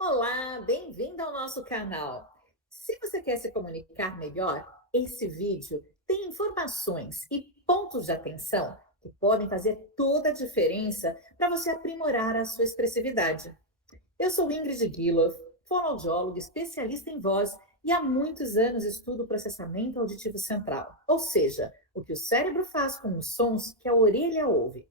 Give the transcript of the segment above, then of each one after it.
Olá, bem-vindo ao nosso canal. Se você quer se comunicar melhor, esse vídeo tem informações e pontos de atenção que podem fazer toda a diferença para você aprimorar a sua expressividade. Eu sou Ingrid Guiloff, fonoaudióloga especialista em voz e há muitos anos estudo o processamento auditivo central, ou seja, o que o cérebro faz com os sons que a orelha ouve.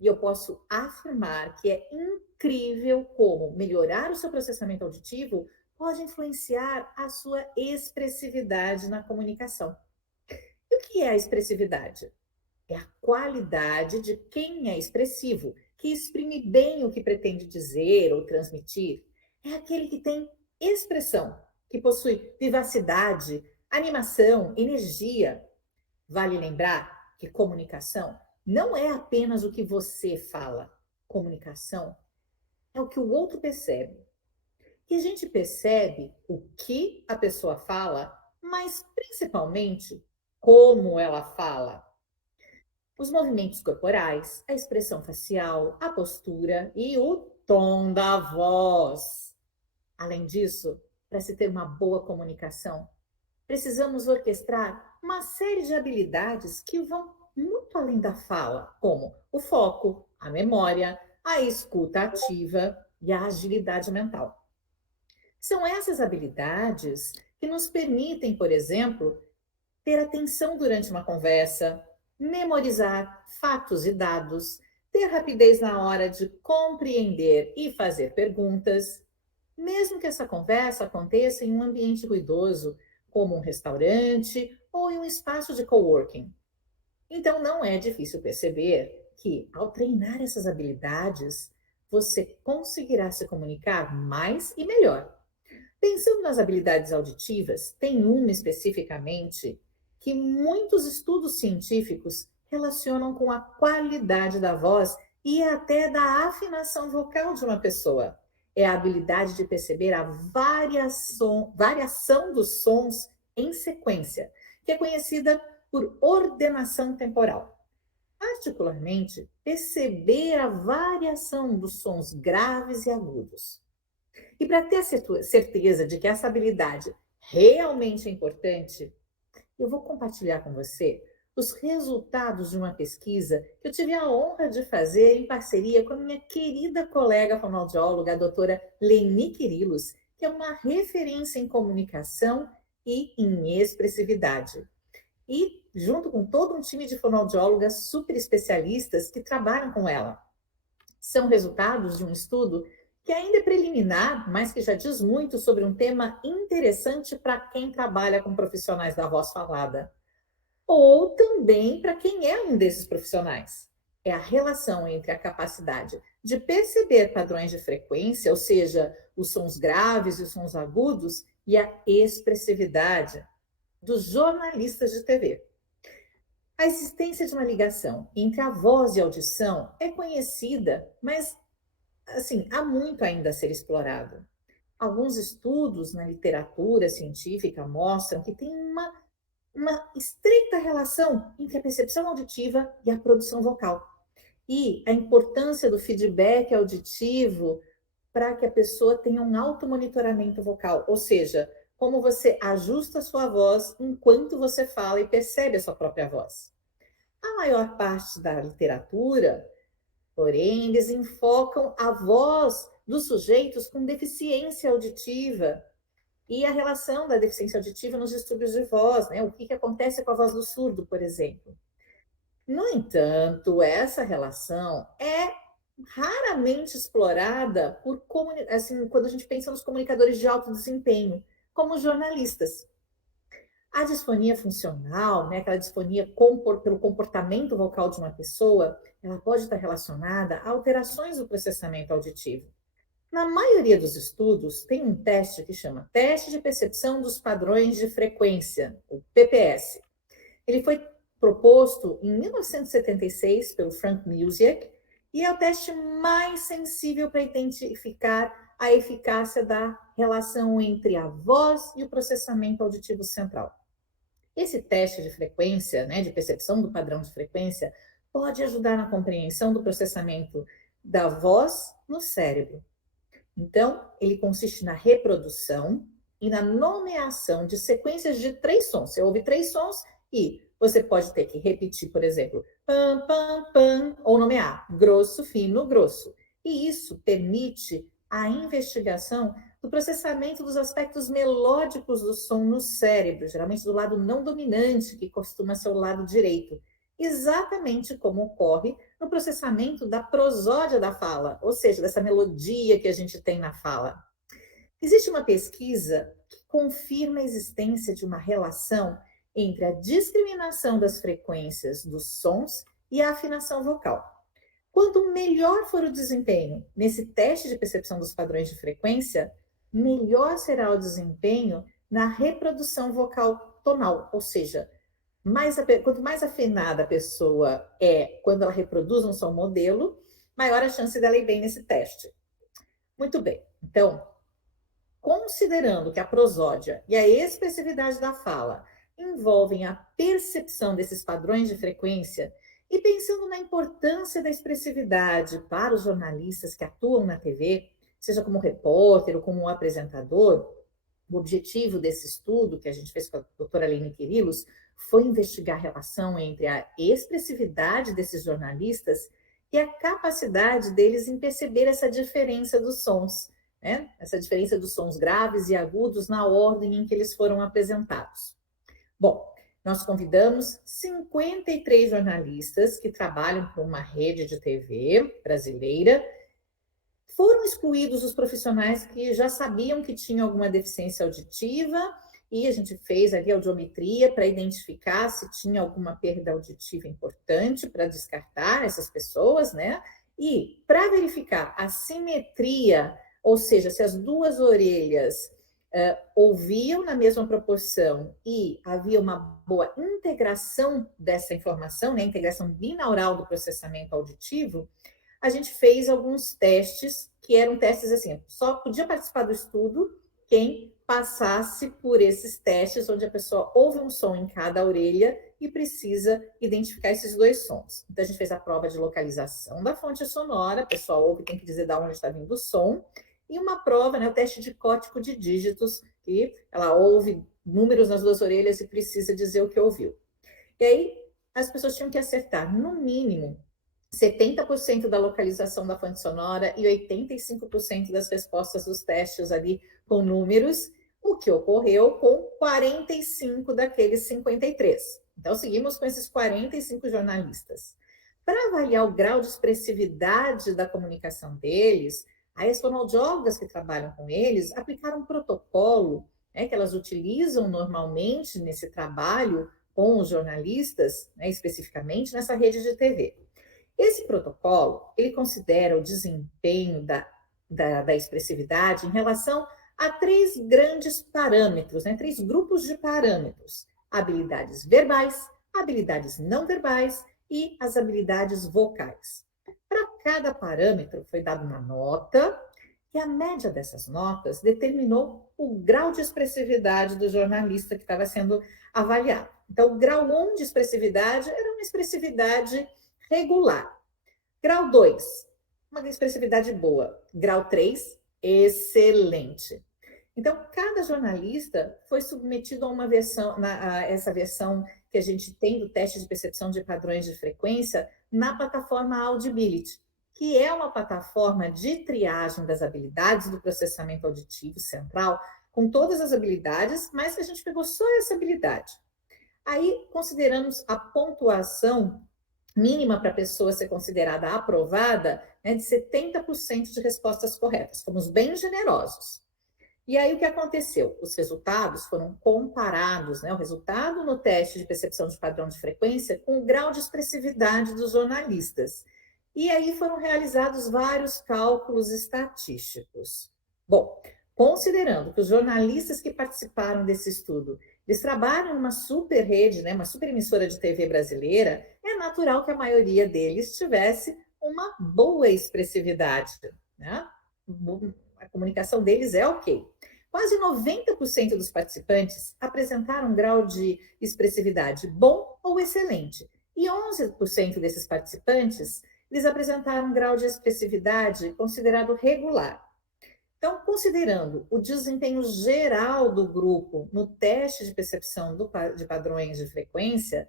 E eu posso afirmar que é incrível como melhorar o seu processamento auditivo pode influenciar a sua expressividade na comunicação. E o que é a expressividade? É a qualidade de quem é expressivo, que exprime bem o que pretende dizer ou transmitir. É aquele que tem expressão, que possui vivacidade, animação, energia. Vale lembrar que comunicação não é apenas o que você fala. Comunicação é o que o outro percebe. E a gente percebe o que a pessoa fala, mas principalmente como ela fala. Os movimentos corporais, a expressão facial, a postura e o tom da voz. Além disso, para se ter uma boa comunicação, precisamos orquestrar uma série de habilidades que vão muito além da fala, como o foco, a memória, a escuta ativa e a agilidade mental. São essas habilidades que nos permitem, por exemplo, ter atenção durante uma conversa, memorizar fatos e dados, ter rapidez na hora de compreender e fazer perguntas, mesmo que essa conversa aconteça em um ambiente ruidoso, como um restaurante ou em um espaço de coworking. Então, não é difícil perceber que, ao treinar essas habilidades, você conseguirá se comunicar mais e melhor. Pensando nas habilidades auditivas, tem uma especificamente que muitos estudos científicos relacionam com a qualidade da voz e até da afinação vocal de uma pessoa. É a habilidade de perceber a variação dos sons em sequência, que é conhecida por ordenação temporal. Particularmente, perceber a variação dos sons graves e agudos. E para ter a certeza de que essa habilidade realmente é importante, eu vou compartilhar com você os resultados de uma pesquisa que eu tive a honra de fazer em parceria com a minha querida colega fonoaudióloga, a doutora Leni Quirilos, que é uma referência em comunicação e em expressividade. E junto com todo um time de fonoaudiólogas super especialistas que trabalham com ela. São resultados de um estudo que ainda é preliminar, mas que já diz muito sobre um tema interessante para quem trabalha com profissionais da voz falada, ou também para quem é um desses profissionais. É a relação entre a capacidade de perceber padrões de frequência, ou seja, os sons graves e os sons agudos, e a expressividade dos jornalistas de TV. A existência de uma ligação entre a voz e a audição é conhecida, mas assim, há muito ainda a ser explorado. Alguns estudos na literatura científica mostram que tem uma estreita relação entre a percepção auditiva e a produção vocal. E a importância do feedback auditivo para que a pessoa tenha um automonitoramento vocal, ou seja, como você ajusta a sua voz enquanto você fala e percebe a sua própria voz. A maior parte da literatura, porém, eles enfocam a voz dos sujeitos com deficiência auditiva e a relação da deficiência auditiva nos distúrbios de voz, né? O que acontece com a voz do surdo, por exemplo. No entanto, essa relação é raramente explorada por assim, quando a gente pensa nos comunicadores de alto desempenho, como jornalistas. A disfonia funcional, né, aquela disfonia pelo comportamento vocal de uma pessoa, ela pode estar relacionada a alterações do processamento auditivo. Na maioria dos estudos, tem um teste que chama Teste de Percepção dos Padrões de Frequência, o PPS. Ele foi proposto em 1976 pelo Frank Musiak e é o teste mais sensível para identificar a eficácia da relação entre a voz e o processamento auditivo central. Esse teste de frequência, né, de percepção do padrão de frequência, pode ajudar na compreensão do processamento da voz no cérebro. Então, ele consiste na reprodução e na nomeação de sequências de 3 sons. Você ouve 3 sons e você pode ter que repetir, por exemplo, pam, pam, pam, ou nomear grosso, fino, grosso. E isso permite a investigação do processamento dos aspectos melódicos do som no cérebro, geralmente do lado não dominante, que costuma ser o lado direito, exatamente como ocorre no processamento da prosódia da fala, ou seja, dessa melodia que a gente tem na fala. Existe uma pesquisa que confirma a existência de uma relação entre a discriminação das frequências dos sons e a afinação vocal. Quanto melhor for o desempenho nesse teste de percepção dos padrões de frequência, melhor será o desempenho na reprodução vocal tonal, ou seja, quanto mais afinada a pessoa é quando ela reproduz um som modelo, maior a chance dela ir bem nesse teste. Muito bem, então, considerando que a prosódia e a expressividade da fala envolvem a percepção desses padrões de frequência e pensando na importância da expressividade para os jornalistas que atuam na TV, seja como repórter ou como apresentador, o objetivo desse estudo que a gente fez com a doutora Aline Quirilos foi investigar a relação entre a expressividade desses jornalistas e a capacidade deles em perceber essa diferença dos sons, né? Essa diferença dos sons graves e agudos na ordem em que eles foram apresentados. Bom, nós convidamos 53 jornalistas que trabalham para uma rede de TV brasileira. Foram excluídos os profissionais que já sabiam que tinham alguma deficiência auditiva e a gente fez ali a audiometria para identificar se tinha alguma perda auditiva importante para descartar essas pessoas, né? E para verificar a simetria, ou seja, se as duas orelhas ouviam na mesma proporção e havia uma boa integração dessa informação, né? Integração binaural do processamento auditivo, a gente fez alguns testes, que eram testes assim, só podia participar do estudo quem passasse por esses testes, onde a pessoa ouve um som em cada orelha e precisa identificar esses 2 sons. Então, a gente fez a prova de localização da fonte sonora, a pessoa ouve e tem que dizer de onde está vindo o som, e uma prova, né, o teste de código de dígitos, que ela ouve números nas 2 orelhas e precisa dizer o que ouviu. E aí, as pessoas tinham que acertar, no mínimo, 70% da localização da fonte sonora e 85% das respostas dos testes ali com números, o que ocorreu com 45 daqueles 53. Então, seguimos com esses 45 jornalistas. Para avaliar o grau de expressividade da comunicação deles, as fonoaudiólogas que trabalham com eles aplicaram um protocolo, né, que elas utilizam normalmente nesse trabalho com os jornalistas, né, especificamente nessa rede de TV. Esse protocolo, ele considera o desempenho da expressividade em relação a 3 grandes parâmetros, né? 3 grupos de parâmetros: habilidades verbais, habilidades não verbais e as habilidades vocais. Para cada parâmetro foi dada uma nota, e a média dessas notas determinou o grau de expressividade do jornalista que estava sendo avaliado. Então, o grau 1 de expressividade era uma expressividade regular. Grau 2, uma expressividade boa. Grau 3, excelente. Então, cada jornalista foi submetido a uma versão, a essa versão que a gente tem do teste de percepção de padrões de frequência na plataforma Audibility, que é uma plataforma de triagem das habilidades do processamento auditivo central, com todas as habilidades, mas que a gente pegou só essa habilidade. Aí, consideramos a pontuação mínima para a pessoa ser considerada aprovada, né, de 70% de respostas corretas. Fomos bem generosos. E aí, o que aconteceu? Os resultados foram comparados, né, o resultado no teste de percepção de padrão de frequência com o grau de expressividade dos jornalistas. E aí foram realizados vários cálculos estatísticos. Bom, considerando que os jornalistas que participaram desse estudo, eles trabalham numa super rede, né, uma super emissora de TV brasileira, é natural que a maioria deles tivesse uma boa expressividade, né? A comunicação deles é ok. Quase 90% dos participantes apresentaram um grau de expressividade bom ou excelente. E 11% desses participantes, eles apresentaram um grau de expressividade considerado regular. Então, considerando o desempenho geral do grupo no teste de percepção de padrões de frequência,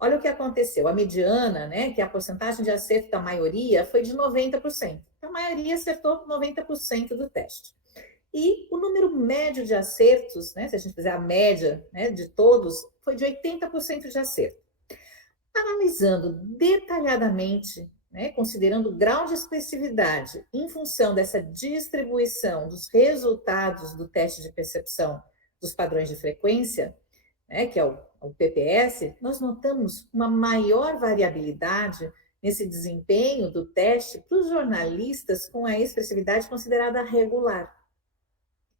olha o que aconteceu. A mediana, né, que é a porcentagem de acerto da maioria, foi de 90%. Então, a maioria acertou 90% do teste. E o número médio de acertos, né, se a gente fizer a média, né, de todos, foi de 80% de acerto. Analisando detalhadamente, né, considerando o grau de expressividade em função dessa distribuição dos resultados do teste de percepção dos padrões de frequência, né, que é o PPS, nós notamos uma maior variabilidade nesse desempenho do teste para os jornalistas com a expressividade considerada regular.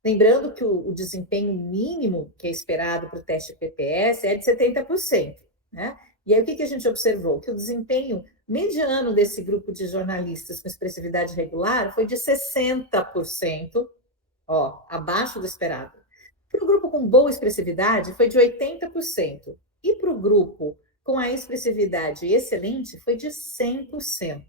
Lembrando que o desempenho mínimo que é esperado para o teste PPS é de 70%. Né? E aí o que a gente observou? Que o desempenho mediano desse grupo de jornalistas com expressividade regular foi de 60%, ó, abaixo do esperado. Para o grupo com boa expressividade foi de 80%. E para o grupo com a expressividade excelente foi de 100%.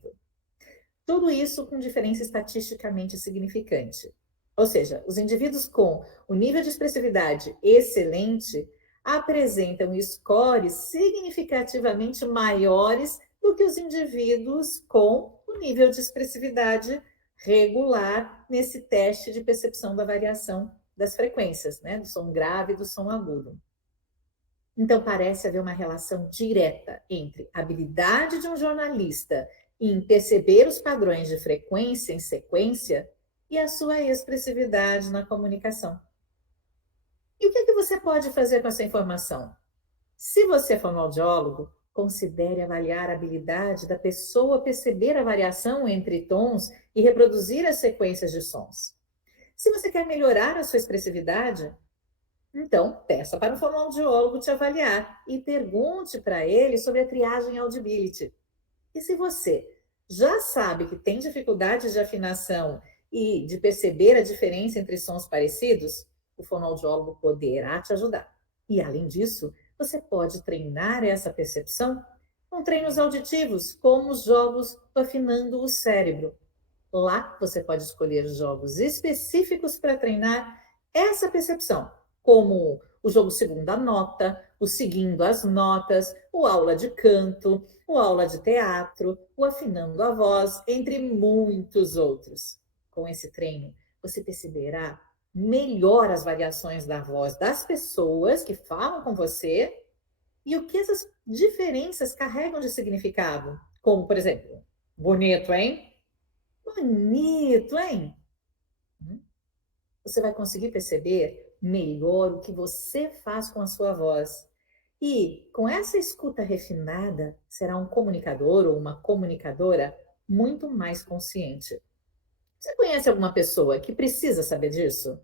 Tudo isso com diferença estatisticamente significante. Ou seja, os indivíduos com o nível de expressividade excelente apresentam scores significativamente maiores do que os indivíduos com o nível de expressividade regular nesse teste de percepção da variação das frequências, né, do som grave e do som agudo. Então, parece haver uma relação direta entre a habilidade de um jornalista em perceber os padrões de frequência em sequência e a sua expressividade na comunicação. E o que você pode fazer com essa informação? Se você é fonoaudiólogo, considere avaliar a habilidade da pessoa perceber a variação entre tons e reproduzir as sequências de sons. Se você quer melhorar a sua expressividade, então peça para um fonoaudiólogo te avaliar e pergunte para ele sobre a triagem audibility. E se você já sabe que tem dificuldades de afinação e de perceber a diferença entre sons parecidos, o fonoaudiólogo poderá te ajudar. E, além disso, você pode treinar essa percepção com treinos auditivos, como os jogos do Afinando o Cérebro. Lá você pode escolher jogos específicos para treinar essa percepção, como o jogo Segunda Nota, o Seguindo as Notas, o Aula de Canto, o Aula de Teatro, o Afinando a Voz, entre muitos outros. Com esse treino, você perceberá melhor as variações da voz das pessoas que falam com você e o que essas diferenças carregam de significado. Como, por exemplo, bonito, hein? Bonito, hein? Você vai conseguir perceber melhor o que você faz com a sua voz. E com essa escuta refinada, será um comunicador ou uma comunicadora muito mais consciente. Você conhece alguma pessoa que precisa saber disso?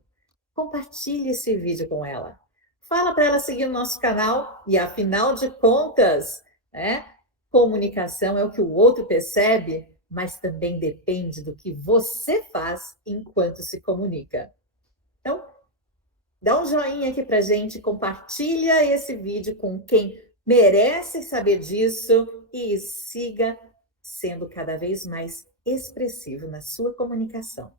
Compartilhe esse vídeo com ela. Fala para ela seguir o nosso canal e, afinal de contas, né, comunicação é o que o outro percebe, mas também depende do que você faz enquanto se comunica. Então, dá um joinha aqui para gente, compartilha esse vídeo com quem merece saber disso e siga sendo cada vez mais expressivo na sua comunicação.